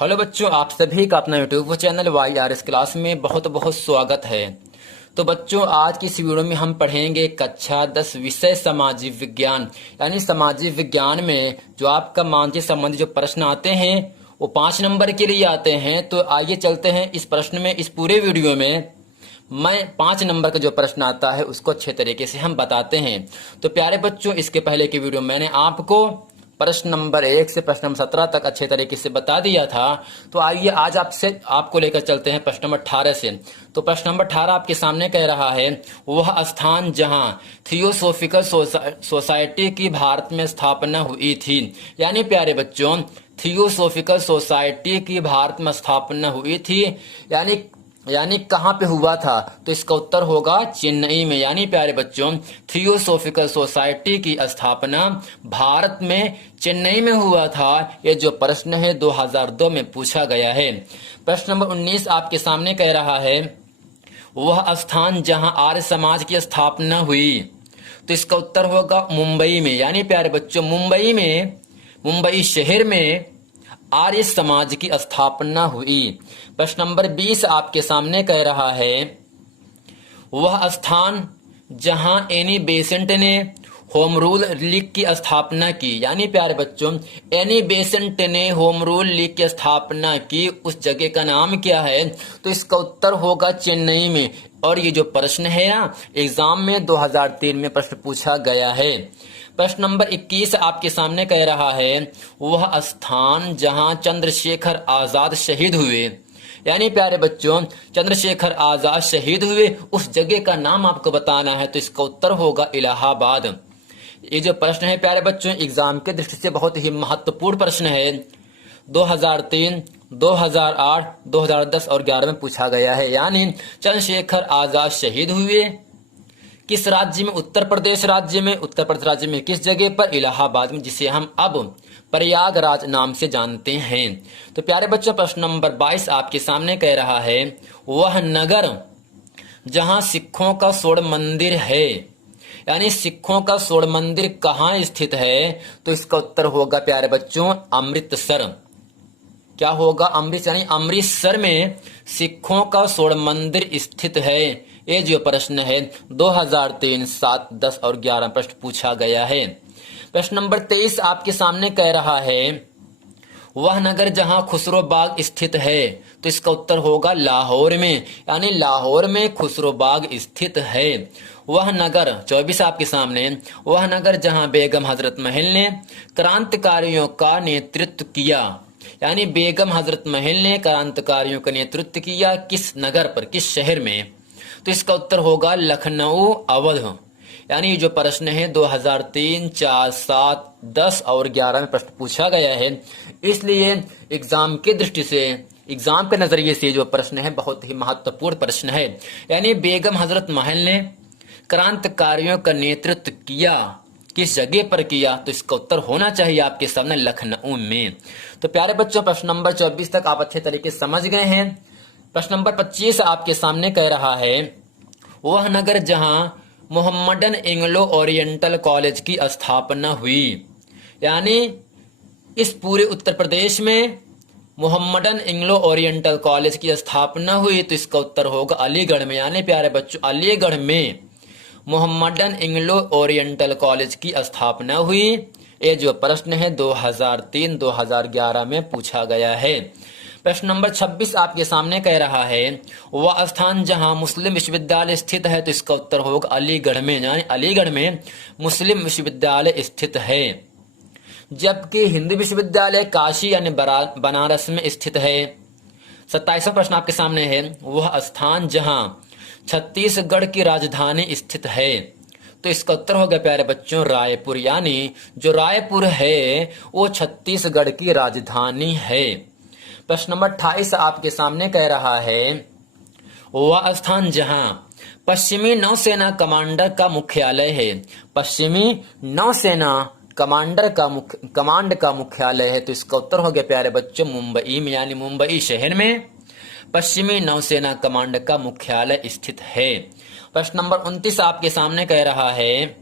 Hello बच्चों, आप सभी का अपना यूट्यूब चैनल YRS क्लास में बहुत बहुत स्वागत है। तो बच्चों, आज की इस वीडियो में हम पढ़ेंगे कक्षा 10 विषय सामाजिक विज्ञान। यानी सामाजिक विज्ञान में जो आपका मानसिक संबंधी जो प्रश्न आते हैं वो 5 नंबर के लिए आते हैं। तो आइए चलते हैं इस प्रश्न में। इस पूरे वीडियो में मैं 5 नंबर का जो प्रश्न आता है उसको अच्छे तरीके से हम बताते हैं। तो प्यारे बच्चों, इसके पहले की वीडियो मैंने आपको प्रश्न नंबर 1 से प्रश्न नंबर 17 तक अच्छे तरीके से बता दिया था। तो आइए आज आपको लेकर चलते हैं प्रश्न नंबर 18 से। तो प्रश्न नंबर 18 आपके सामने कह रहा है, वह स्थान जहां थियोसोफिकल सोसाइटी की भारत में स्थापना हुई थी। यानी प्यारे बच्चों, थियोसोफिकल सोसाइटी की भारत में स्थापना हुई थी, यानी कहाँ पे हुआ था? तो इसका उत्तर होगा चेन्नई में। यानी प्यारे बच्चों, थियोसोफिकल सोसाइटी की स्थापना भारत में चेन्नई में हुआ था। ये जो प्रश्न है 2002 में पूछा गया है। प्रश्न नंबर 19 आपके सामने कह रहा है, वह स्थान जहां आर्य समाज की स्थापना हुई। तो इसका उत्तर होगा मुंबई में। यानी प्यारे बच्चों, मुंबई शहर में आर्य समाज की स्थापना हुई। प्रश्न नंबर 20 आपके सामने कह रहा है, वह स्थान जहां एनी बेसेंट ने होम रूल लीग की स्थापना की। यानी प्यारे बच्चों, एनी बेसेंट ने होम रूल लीग की स्थापना की, उस जगह का नाम क्या है? तो इसका उत्तर होगा चेन्नई में। और ये जो प्रश्न है ना, एग्जाम में 2003 में प्रश्न पूछा गया है। प्रश्न नंबर 21 आपके सामने कह रहा है, वह स्थान जहां चंद्रशेखर आजाद शहीद हुए। यानी प्यारे बच्चों, चंद्रशेखर आजाद शहीद हुए, उस जगह का नाम आपको बताना है। तो इसका उत्तर होगा इलाहाबाद। ये जो प्रश्न है प्यारे बच्चों, एग्जाम के दृष्टि से बहुत ही महत्वपूर्ण प्रश्न है। 2003, 2008, 2010 और 11 में पूछा गया है। यानी चंद्रशेखर आजाद शहीद हुए किस राज्य में? उत्तर प्रदेश राज्य में। उत्तर प्रदेश राज्य में किस जगह पर? इलाहाबाद में, जिसे हम अब प्रयागराज नाम से जानते हैं। तो प्यारे बच्चों, प्रश्न नंबर 22 आपके सामने कह रहा है, वह नगर जहां सिखों का स्वर्ण मंदिर है। यानी सिखों का स्वर्ण मंदिर कहाँ स्थित है? तो इसका उत्तर होगा प्यारे बच्चों अमृतसर। क्या होगा? अमृतसर। यानी अमृतसर में सिखों का स्वर्ण मंदिर स्थित है। ये जो प्रश्न है 2003, 7, 10 और 11 प्रश्न पूछा गया है। प्रश्न नंबर 23 आपके सामने कह रहा है, वह नगर जहां खुसरो बाग स्थित है। तो इसका उत्तर होगा लाहौर में। यानी लाहौर में खुसरो बाग स्थित है। वह नगर 24 आपके सामने, वह नगर जहां बेगम हजरत महल ने क्रांतिकारियों का नेतृत्व किया। यानी बेगम हजरत महल ने क्रांतिकारियों का नेतृत्व किया किस नगर पर, किस शहर में? तो इसका उत्तर होगा लखनऊ अवध। यानी जो प्रश्न है 2003, 4, 7, 10 और 11 में प्रश्न पूछा गया है। इसलिए एग्जाम के दृष्टि से, एग्जाम के नजरिए से जो प्रश्न है बहुत ही महत्वपूर्ण प्रश्न है। यानी बेगम हजरत महल ने क्रांतिकारियों का नेतृत्व किया, किस जगह पर किया? तो इसका उत्तर होना चाहिए आपके सामने लखनऊ में। तो प्यारे बच्चों, प्रश्न नंबर 24 तक आप अच्छे तरीके से समझ गए हैं। प्रश्न नंबर 25 आपके सामने कह रहा है, वह नगर जहां मोहम्मडन एंग्लो ओरिएंटल कॉलेज की स्थापना हुई। यानी इस पूरे उत्तर प्रदेश में मोहम्मडन एंग्लो ओरिएंटल कॉलेज की स्थापना हुई। तो इसका उत्तर होगा अलीगढ़ में। यानी प्यारे बच्चों, अलीगढ़ में मोहम्मडन एंग्लो ओरिएंटल कॉलेज की स्थापना हुई। ये जो प्रश्न है 2003, 2011 में पूछा गया है। प्रश्न नंबर 26 आपके सामने कह रहा है, वह स्थान जहां मुस्लिम विश्वविद्यालय स्थित है। तो इसका उत्तर होगा अलीगढ़ में। यानी अलीगढ़ में मुस्लिम विश्वविद्यालय स्थित है। जबकि हिंदू विश्वविद्यालय काशी यानी बनारस में स्थित है। 27वां प्रश्न आपके सामने है, वह स्थान जहां छत्तीसगढ़ की राजधानी स्थित है। तो इसका उत्तर होगा प्यारे बच्चों रायपुर। यानी जो रायपुर है वो छत्तीसगढ़ की राजधानी है। प्रश्न नंबर 28 आपके सामने कह रहा है, वह स्थान जहां पश्चिमी नौसेना कमांडर का मुख्यालय है। पश्चिमी नौसेना कमांड का मुख्यालय है। तो इसका उत्तर हो गया प्यारे बच्चों मुंबई में। यानी मुंबई शहर में पश्चिमी नौसेना कमांड का मुख्यालय स्थित है। प्रश्न नंबर 29 आपके सामने कह रहा है,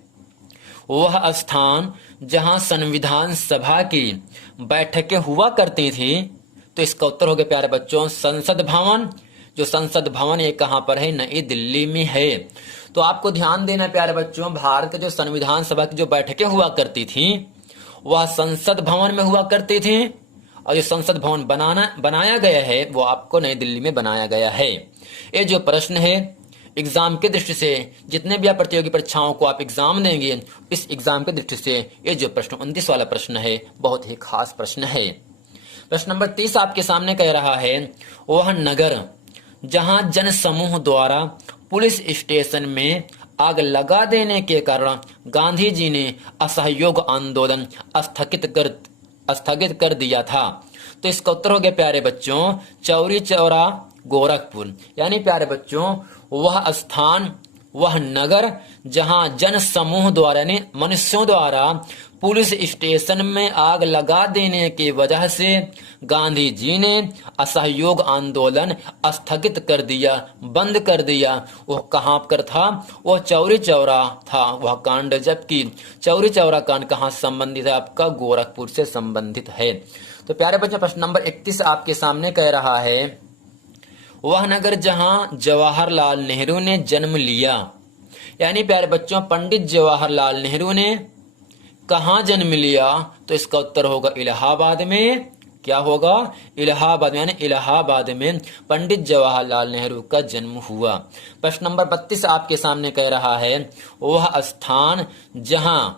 वह स्थान जहां संविधान सभा की बैठकें हुआ करती थी। तो इसका उत्तर हो गया प्यारे बच्चों संसद भवन। जो संसद भवन ये कहां पर है? नई दिल्ली में है। तो आपको ध्यान देना प्यारे बच्चों, भारत के जो संविधान सभा की जो बैठकें हुआ करती थी वह संसद भवन में हुआ करती थी, और जो संसद भवन बनाया गया है वो आपको नई दिल्ली में बनाया गया है। ये जो प्रश्न है एग्जाम की दृष्टि से, जितने भी आप प्रतियोगी परीक्षाओं को आप एग्जाम देंगे, इस एग्जाम की दृष्टि से ये जो प्रश्न 29 वाला प्रश्न है बहुत ही खास प्रश्न है। प्रश्न नंबर 30 आपके सामने कह रहा है, वह नगर जहां जन समूह द्वारा पुलिस स्टेशन में आग लगा देने के कारण गांधी जी ने असहयोग आंदोलन स्थगित कर दिया था। तो इसका उत्तर हो गया प्यारे बच्चों चौरी चौरा गोरखपुर। यानी प्यारे बच्चों वह स्थान, वह नगर जहां जन समूह द्वारा यानी मनुष्यों द्वारा पुलिस स्टेशन में आग लगा देने की वजह से गांधी जी ने असहयोग आंदोलन स्थगित कर दिया, बंद कर दिया। वह कहां पर था? वह चौरी चौरा था वह कांड, जबकि चौरी चौरा कांड कहां से संबंधित है? आपका गोरखपुर से संबंधित है। तो प्यारे बच्चों प्रश्न नंबर 31 आपके सामने कह रहा है, वह नगर जहां जवाहरलाल नेहरू ने जन्म लिया। यानी प्यारे बच्चों पंडित जवाहरलाल नेहरू ने कहां जन्म लिया? तो इसका उत्तर होगा इलाहाबाद में। क्या होगा? इलाहाबाद में, यानी इलाहाबाद में पंडित जवाहरलाल नेहरू का जन्म हुआ। प्रश्न नंबर 32 आपके सामने कह रहा है, वह स्थान जहां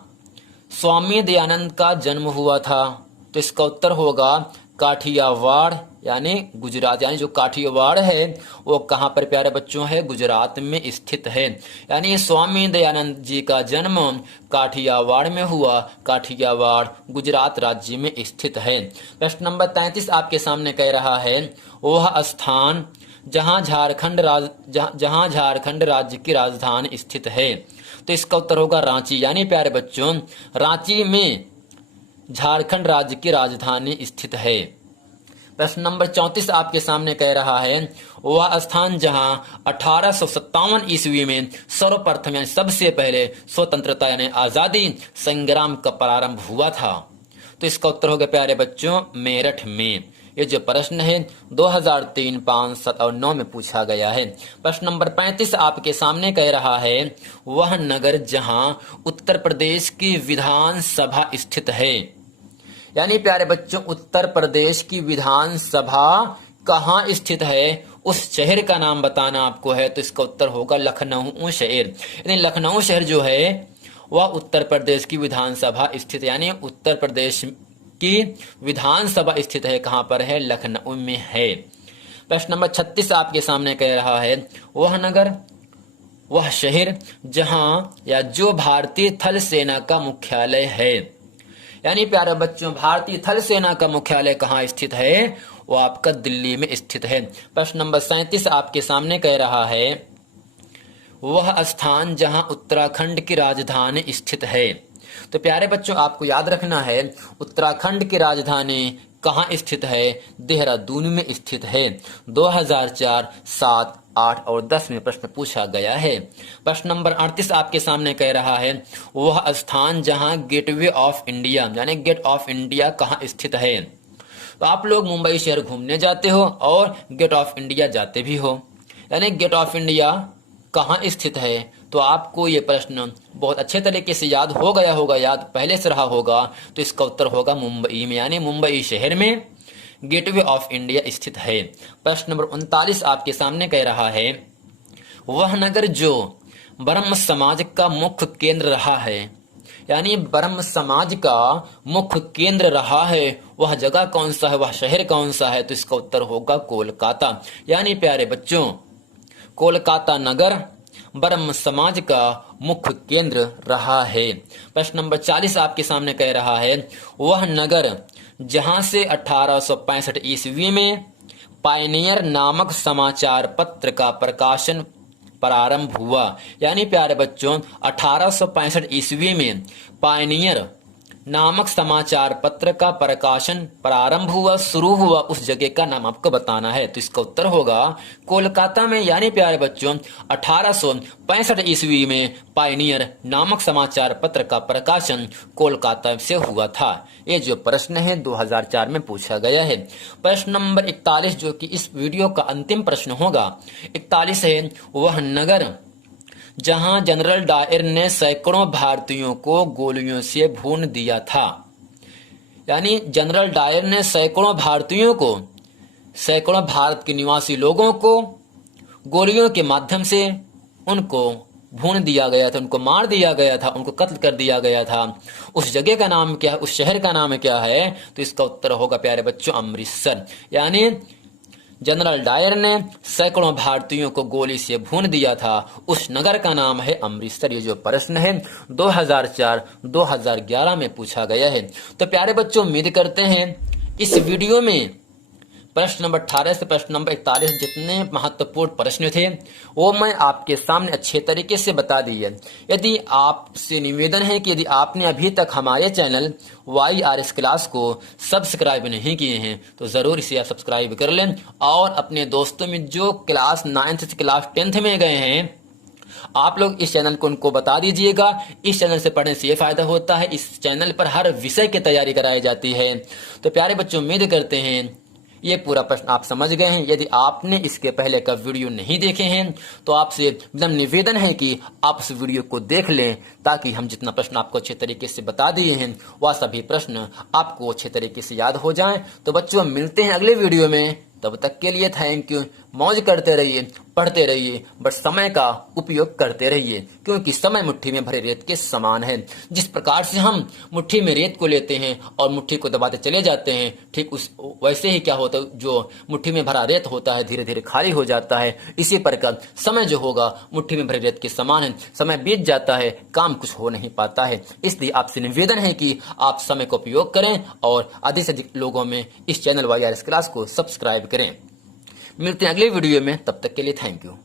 स्वामी दयानंद का जन्म हुआ था। तो इसका उत्तर होगा काठियावाड़ यानी गुजरात। यानी जो काठियावाड़ है वो कहां पर प्यारे बच्चों है? गुजरात में स्थित है। यानी स्वामी दयानंद जी का जन्म काठियावाड़ में हुआ। काठियावाड़ गुजरात राज्य में स्थित है। प्रश्न नंबर 33 आपके सामने कह रहा है, वह स्थान जहां झारखंड राज्य की राजधानी स्थित है। तो इसका उत्तर होगा रांची। यानी प्यारे बच्चों रांची में झारखंड राज्य की राजधानी स्थित है। प्रश्न नंबर 34 आपके सामने कह रहा है, वह स्थान जहां 1857 ईस्वी में सर्वप्रथम यानी सबसे पहले स्वतंत्रता यानी आजादी संग्राम का प्रारंभ हुआ था। तो इसका उत्तर हो गया प्यारे बच्चों मेरठ में। ये जो प्रश्न है 2003, 5, 7 और 9 में पूछा गया है। प्रश्न नंबर 35 आपके सामने कह रहा है, वह नगर जहां उत्तर प्रदेश की विधानसभा स्थित है। यानी प्यारे बच्चों उत्तर प्रदेश की विधानसभा कहां स्थित है? उस शहर का नाम बताना आपको है। तो इसका उत्तर होगा लखनऊ शहर। यानी लखनऊ शहर जो है वह उत्तर प्रदेश की विधानसभा स्थित, यानी उत्तर प्रदेश की विधानसभा स्थित है। कहां पर है? लखनऊ में है। प्रश्न नंबर 36 आपके सामने कह रहा है, वह नगर, वह शहर जहां या जो भारतीय थल सेना का मुख्यालय है। यानी प्यारे बच्चों भारतीय थल सेना का मुख्यालय कहां स्थित है? वो आपका दिल्ली में स्थित है। प्रश्न नंबर 37 आपके सामने कह रहा है, वह स्थान जहां उत्तराखंड की राजधानी स्थित है। तो प्यारे बच्चों आपको याद रखना है उत्तराखंड की राजधानी कहां स्थित है? देहरादून में स्थित है। 2004, 7, 8 और 10 में प्रश्न पूछा गया है। प्रश्न नंबर 38 आपके सामने कह रहा है, वह स्थान जहां गेटवे ऑफ इंडिया यानी गेट ऑफ इंडिया कहां स्थित है। तो आप लोग मुंबई शहर घूमने जाते हो और गेट ऑफ इंडिया जाते भी हो, यानी गेट ऑफ इंडिया कहां स्थित है। तो आपको ये प्रश्न बहुत अच्छे तरीके से याद हो गया होगा, याद पहले से रहा होगा। तो इसका उत्तर होगा मुंबई में, यानी मुंबई शहर में गेटवे ऑफ इंडिया स्थित है। प्रश्न नंबर 39 आपके सामने कह रहा है, वह नगर जो ब्रह्म समाज का मुख्य केंद्र रहा है। यानी ब्रह्म समाज का मुख्य केंद्र रहा है, वह जगह कौन सा है, वह शहर कौन सा है। तो इसका उत्तर होगा कोलकाता। यानी प्यारे बच्चों कोलकाता नगर ब्रह्म समाज का मुख्य केंद्र रहा है। प्रश्न नंबर 40 आपके सामने कह रहा है, वह नगर जहां से 1865 ईस्वी में पायनियर नामक समाचार पत्र का प्रकाशन प्रारंभ हुआ। यानी प्यारे बच्चों 1865 ईस्वी में पायनियर नामक समाचार पत्र का प्रकाशन प्रारंभ हुआ, शुरू हुआ, उस जगह का नाम आपको बताना है। तो इसका उत्तर होगा कोलकाता में। यानी प्यारे बच्चों 1865 ईस्वी में पायनियर नामक समाचार पत्र का प्रकाशन कोलकाता से हुआ था। ये जो प्रश्न है 2004 में पूछा गया है। प्रश्न नंबर 41 जो कि इस वीडियो का अंतिम प्रश्न होगा, 41 है, वह नगर जहां जनरल डायर ने सैकड़ों भारतीयों को गोलियों से भून दिया था। यानी जनरल डायर ने सैकड़ों भारतीयों को, सैकड़ों भारत के निवासी लोगों को गोलियों के माध्यम से उनको भून दिया गया था, उनको मार दिया गया था, उनको कत्ल कर दिया गया था। उस जगह का नाम क्या है, उस शहर का नाम क्या है? तो इसका उत्तर होगा प्यारे बच्चों अमृतसर। यानी जनरल डायर ने सैकड़ों भारतीयों को गोली से भून दिया था, उस नगर का नाम है अमृतसर। ये जो प्रश्न है 2004-2011 में पूछा गया है। तो प्यारे बच्चों उम्मीद करते हैं इस वीडियो में प्रश्न नंबर 18 से प्रश्न नंबर 41 जितने महत्वपूर्ण प्रश्न थे वो मैं आपके सामने अच्छे तरीके से बता दिए। यदि आपसे निवेदन है कि यदि आपने अभी तक हमारे चैनल YRS क्लास को सब्सक्राइब नहीं किए हैं तो ज़रूर इसे आप सब्सक्राइब कर लें और अपने दोस्तों में जो क्लास 9th से क्लास 10th में गए हैं आप लोग इस चैनल को उनको बता दीजिएगा। इस चैनल से पढ़ने से ये फायदा होता है, इस चैनल पर हर विषय की तैयारी कराई जाती है। तो प्यारे बच्चों उम्मीद करते हैं ये पूरा प्रश्न आप समझ गए हैं। यदि आपने इसके पहले का वीडियो नहीं देखे हैं तो आपसे एकदम निवेदन है कि आप इस वीडियो को देख लें ताकि हम जितना प्रश्न आपको अच्छे तरीके से बता दिए हैं वह सभी प्रश्न आपको अच्छे तरीके से याद हो जाएं। तो बच्चों मिलते हैं अगले वीडियो में, तब तक के लिए थैंक यू। मौज करते रहिए, पढ़ते रहिए, बट समय का उपयोग करते रहिए क्योंकि समय मुट्ठी में भरे रेत के समान है। जिस प्रकार से हम मुट्ठी में रेत को लेते हैं और मुट्ठी को दबाते चले जाते हैं, ठीक उस वैसे ही क्या होता है, जो मुट्ठी में भरा रेत होता है धीरे धीरे खाली हो जाता है। इसी प्रकार समय जो होगा मुट्ठी में भरे रेत के समान है, समय बीत जाता है, काम कुछ हो नहीं पाता है। इसलिए आपसे निवेदन है कि आप समय का उपयोग करें और अधिक से अधिक लोगों में इस चैनल YRS क्लास को सब्सक्राइब करें। मिलते हैं अगले वीडियो में, तब तक के लिए थैंक यू।